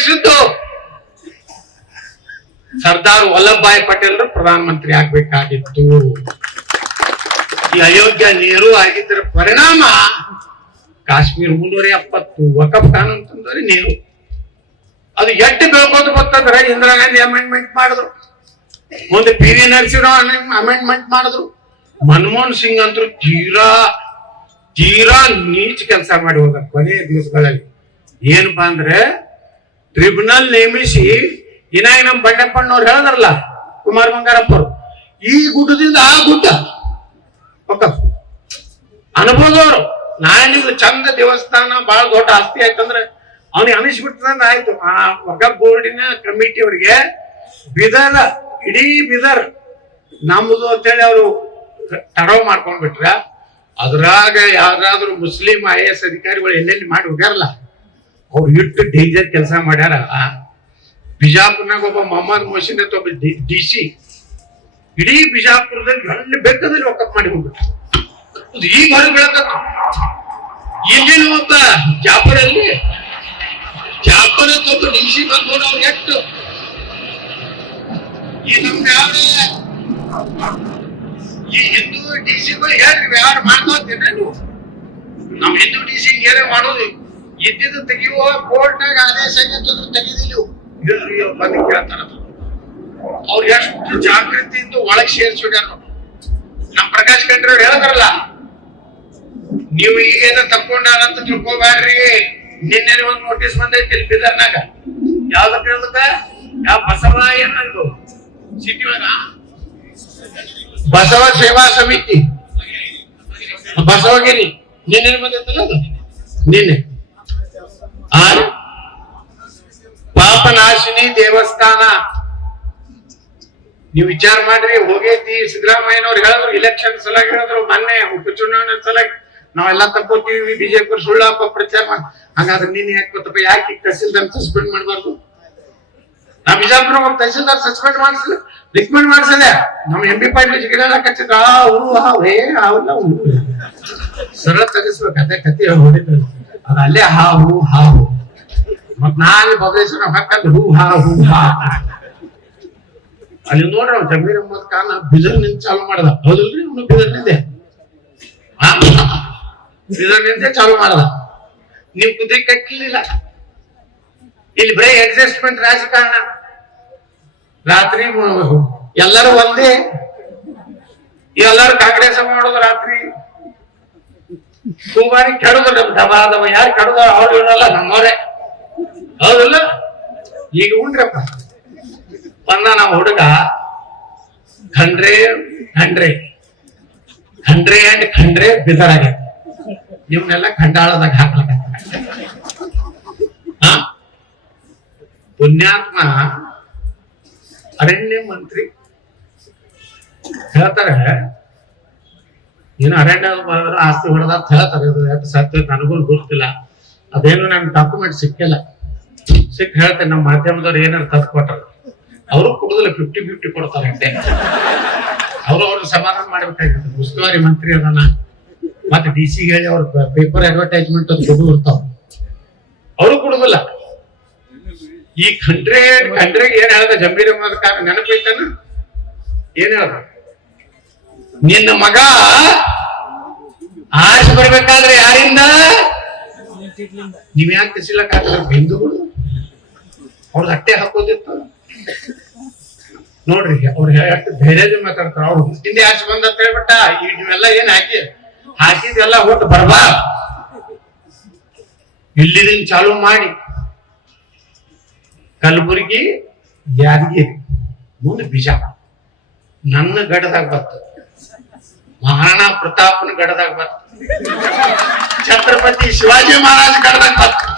ದೇಶದ್ದು ಸರ್ದಾರ್ ವಲ್ಲಭಭಾಯಿ ಪಟೇಲ್ ಪ್ರಧಾನಮಂತ್ರಿ ಆಗ್ಬೇಕಾಗಿತ್ತು. ಈ ಅಯೋಗ್ಯ ನೆಹರು ಆಗಿದ್ದರ ಪರಿಣಾಮ ಕಾಶ್ಮೀರ 370 ವಕಫ್ ಕಾನೂನು ತಂದ್ರೆ ನೆಹರು. ಅದು ಎಷ್ಟು ಬೆಳ್ಕೋದು ಗೊತ್ತಂದ್ರೆ ಇಂದಿರಾ ಗಾಂಧಿ ಅಮೆಂಡ್ಮೆಂಟ್ ಮಾಡಿದ್ರು, ಮುಂದೆ ಪಿ ವಿ ನರಸಿಂಹರಾವ್ ಅಮೆಂಡ್ಮೆಂಟ್ ಮಾಡಿದ್ರು, ಮನಮೋಹನ್ ಸಿಂಗ್ ಅಂತೂ ತೀರಾ ನೀಚ್ ಕೆಲಸ ಮಾಡಿ ಹೋದ ಕೊನೆಯ ದಿವಸಗಳಲ್ಲಿ. ಏನಪ್ಪಾ ಅಂದ್ರೆ ಟ್ರಿಬ್ಯುನಲ್ ನೇಮಿಸಿ ಇನ್ನಾಗ ನಮ್ ಬಂಡೆಪ್ಪಣ್ಣವ್ರು ಹೇಳಿದ್ರಲ್ಲ, ಕುಮಾರ್ ಬಂಗಾರಪ್ಪ ಅವರು, ಈ ಗುಡ್ಡದಿಂದ ಆ ಗುಡ್ಡ ಅನುಭವದವರು. ನಾಳೆ ನಿಮ್ದು ಚಂದ ದೇವಸ್ಥಾನ ಬಹಳ ದೊಡ್ಡ ಆಸ್ತಿ ಆಯ್ತಂದ್ರೆ ಅವನಿಗೆ ಅನಿಸ್ಬಿಟ್ಟಂದ್ರೆ ಆಯ್ತು. ಆ ವಕಫ್ ಬೋರ್ಡಿನ ಕಮಿಟಿಯವರಿಗೆ ಬಿದರ್, ಇಡೀ ಬಿದರ್ ನಮ್ದು ಅಂತೇಳಿ ಅವರು ತಡವ್ ಮಾಡ್ಕೊಂಡ್ಬಿಟ್ರ. ಅದ್ರಾಗ ಯಾರಾದ್ರೂ ಮುಸ್ಲಿಂ IAS ಅಧಿಕಾರಿಗಳು ಎಲ್ಲೆಲ್ಲಿ ಮಾಡಿ ಹೋಗ್ಯಾರಲ್ಲ, ಅವ್ರು ಇಟ್ಟು ಡೇಂಜರ್ ಕೆಲಸ ಮಾಡ್ಯಾರ. ಬಿಜಾಪುರ್ನಾಗ ಒಬ್ಬ ಮೊಹಮ್ಮದ್ ಮೊಹಸಿನ್ ಅಂತ ಒಬ್ಬ DC, ಇಡೀ ಬಿಜಾಪುರದಲ್ಲಿ ಅಲ್ಲಿ ಬೇಕಾದಲ್ಲಿ ವಕಫ್ ಮಾಡಿ ಹೋಗ್ಬಿಟ್ರು. ಈಗ ಹೊರಗೆ ಬೆಳಕ ಇಲ್ಲಿನ ಒಬ್ಬ ಜಾಪುರಲ್ಲಿ ಒಬ್ಬ DC ಬಂದ್ಕೊಂಡು ಅವ್ರು ಎಷ್ಟು ಈ ನಮ್ಗೆ ಈ ಹಿಂದೂ DC ಹೇಳ್ರಿ ವ್ಯವಹಾರ ಮಾಡ್ಕೋತೀರ ನೀವು. ನಮ್ ಹಿಂದೂ DC ಏನೇ ಮಾಡೋದು ಇದ್ದಿದ್ದು ತೆಗಿಯುವ ಕೋರ್ಟ್ನಾಗ ಆದೇಶ ತೆಗಿದಿಲ್ಲ ಬಂದು ಕೇಳ್ತಾರ. ಅವ್ರು ಎಷ್ಟು ಜಾಗೃತಿಯಿಂದ ಒಳಗ್ ಸೇರ್ಸ್ಬಿಟ್ಟಾರ. ನಮ್ ಪ್ರಕಾಶ್ ಖಂಡ್ರೆ ಹೇಳಿದ್ರಲ್ಲ, ನೀವು ಈಗೇನ ತಕ್ಕೊಂಡಾರಂತ ತಿಳ್ಕೊಬ್ಯಾಡ್ರಿ. ನಿನ್ನೆ ಒಂದು ನೋಟಿಸ್ ಬಂದೈತಿ ಇಲ್ಲಿ ಬಿದರ್ನಾಗ. ಯಾವ್ದಕ್ಕ ಯಾವ ಬಸವ ಏನದು ಸಿಟಿ ಒಳಗ ಬಸವ ಸೇವಾ ಸಮಿತಿ ಬಸವಗಿರಿ ನಿನ್ನೆ ಬಂದೈತಲ್ಲ ಅದು. ನಿನ್ನೆ ಪಾಪನಾಶಿನಿ ದೇವಸ್ಥಾನ ನೀವು ವಿಚಾರ ಮಾಡ್ರಿ. ಹೋಗೈತಿ ಸಿದ್ದರಾಮಯ್ಯನವ್ರು ಹೇಳಿದ್ರು, ಇಲೆಕ್ಷನ್ ಸಲಾಗಿ ಹೇಳಿದ್ರು, ಮೊನ್ನೆ ಉಪಚುನಾವಣೆ ಸಲಾಗಿ ನಾವೆಲ್ಲ ತಕ್ಕೋತೀವಿ, ಬಿಜೆಪಿ ಸುಳ್ಳಪ್ಪ ಪ್ರಚಾರ ಮಾಡಿ. ಹಾಗಾದ್ರೆ ನೀನ್ ಯಾಕೆ ಗೊತ್ತಪ್ಪ, ಯಾಕೆ ತಹಸೀಲ್ದಾರ್ ಸಸ್ಪೆಂಡ್ ಮಾಡಬಾರ್ದು? ನಾ ಬಿಜಾಪುರ ತಹಸೀಲ್ದಾರ್ ಸಸ್ಪೆಂಡ್ ಮಾಡಿಸಿಲ್ಲ, ರಿಕಮೆಂಡ್ ಮಾಡಿಸಲ್ಲ. ನಮ್ಮ MP ಪಾಟೀಲ್ ಜಿಗಿಡ ಕಚ್ಚಿದ್ರ ಸರಳ ತೆಗಿಸ್ಬೇಕು. ಅದೇ ಕತೆ ಹೊಡಿತ ಅದ ಅಲ್ಲೇ ಹಾವು ಮತ್ ನಾಳೆ ಬದಲಿಸೋಣ ಹಾಕಂದ್ರೆ ಹೂ ಹಾ. ಅಲ್ಲಿ ನೋಡ್ರಿ ಅವ್ನು ಜಮೀರ್ ಅಹ್ಮದ್ ಖಾನ್ ಬಿದರ್ ನಿಂದ ಚಾಲು ಮಾಡದ. ಹೌದಲ್ರಿ? ಅವನು ಬಿದರ್ ನಿಂದೆ ಚಾಲು ಮಾಡದ. ನೀವು ಕುದುರೆ ಕಟ್ಟಲಿಲ್ಲ. ಇಲ್ಲಿ ಬರೀ ಅಡ್ಜಸ್ಟ್ಮೆಂಟ್ ರಾಜಕಾರಣ. ರಾತ್ರಿ ಎಲ್ಲರೂ ಒಂದೇ, ಎಲ್ಲರೂ ಕಾಂಗ್ರೆಸ್ ಮಾಡೋದು. ರಾತ್ರಿ ಕುಮಾರಿ ಕೆಡುದು ದಬಾದವ. ಯಾರು ಕೆಡುದ ಅವ್ರು ಇರಲ್ಲ, ನಮ್ಮವ್ರೆ. ಹೌದಲ್ಲ? ಈಗ ಉಂಡ್ರಪ್ಪ ಬಂದ ನಾವು ಹುಡುಗ ಖಂಡ್ರೆ ಬಿದರಾಗ ನಿಮ್ನೆಲ್ಲ ಖಂಡಾಳದಾಗ ಹಾಕ್ಲಕ್ಕ. ಪುಣ್ಯಾತ್ಮ ಅರಣ್ಯ ಮಂತ್ರಿ ಹೇಳ್ತಾರೆ, ಏನು ಅರಣ್ಯ ಆಸ್ತಿ ಹೊಡೆದ ಅಂತ ಹೇಳ್ತಾರೆ. ಸತ್ಯ ನನಗೂ ಗೊತ್ತಿಲ್ಲ. ಅದೇನು ನನ್ ಡಾಕ್ಯುಮೆಂಟ್ ಸಿಕ್ಕಿಲ್ಲ. ಹೇಳ್ತೇನೆ, ನಮ್ಮ ಮಾಧ್ಯಮದವ್ರು ಏನಾರು ತಂದು ಕೊಟ್ಟಾರ. ಅವರು ಕುಡುದಲ್ಲ 50-50 ಕೊಡ್ತಾರೆ ಅಷ್ಟೇ. ಅವ್ರು ಸಮಾಧಾನ ಮಾಡ್ಬೇಕಾಗಿತ್ತು. ಉಸ್ತುವಾರಿ ಮಂತ್ರಿ ಅದನ್ನ ಮತ್ತೆ DC ಹೇಳಿ ಅವ್ರ ಪೇಪರ್ ಅಡ್ವರ್ಟೈಸ್ಮೆಂಟ್ ಅದು ಕೊಡು ಇರ್ತಾವ. ಅವರು ಕೊಡುದಿಲ್ಲ. ಈ ಖಂಡ್ರೆಗೆ ಏನ್ ಹೇಳ್ದ ಜಮೀರ್ ಅಹ್ಮದ್ ಖಾನ್ ನೆನಪೈತಾನ? ಏನ್ ಹೇಳ್ದ? ನಿನ್ನ ಮಗ ಆರ್ಸಿ ಬರ್ಬೇಕಾದ್ರೆ ಯಾರಿಂದ? ನೀವ್ ಯಾಕೆ ತಸಿಲಕ್ಕಾಗ್ತದೆ? ಹಿಂದೂಗಳು ಅವ್ರದ್ದು ಅಟ್ಟೆ ಹಾಕೋದಿತ್ತು ನೋಡ್ರಿ. ಅವ್ರು ಎಷ್ಟು ಧೈರ್ಯದ ಮಾತಾಡ್ತಾರ. ಅವ್ರು ಹಿಂದೆ ಆರ್ಸಿ ಬಂದ ಅಂತ ಹೇಳ್ಬಿಟ್ಟ. ಈಗ ನೀವೆಲ್ಲ ಏನ್ ಹಾಕಿದೆಲ್ಲ ಒಟ್ಟು ಬರ್ಬಾ ಇಲ್ಲಿದಿಂದ ಚಾಲು ಮಾಡಿ ಕಲಬುರಗಿ, ಯಾದಗಿರಿ, ಮುಂದೆ ಬಿಜಾಪುರ. ನನ್ನ ಗಡದಾಗ ಬರ್ತದೆ, ಮಹಾರಾಣಾ ಪ್ರತಾಪನ ಗಡದಾಗ ಬರ್ತದೆ, ಛತ್ರಪತಿ ಶಿವಾಜಿ ಮಹಾರಾಜ್ ಗಡದಾಗ ಬರ್ತದೆ.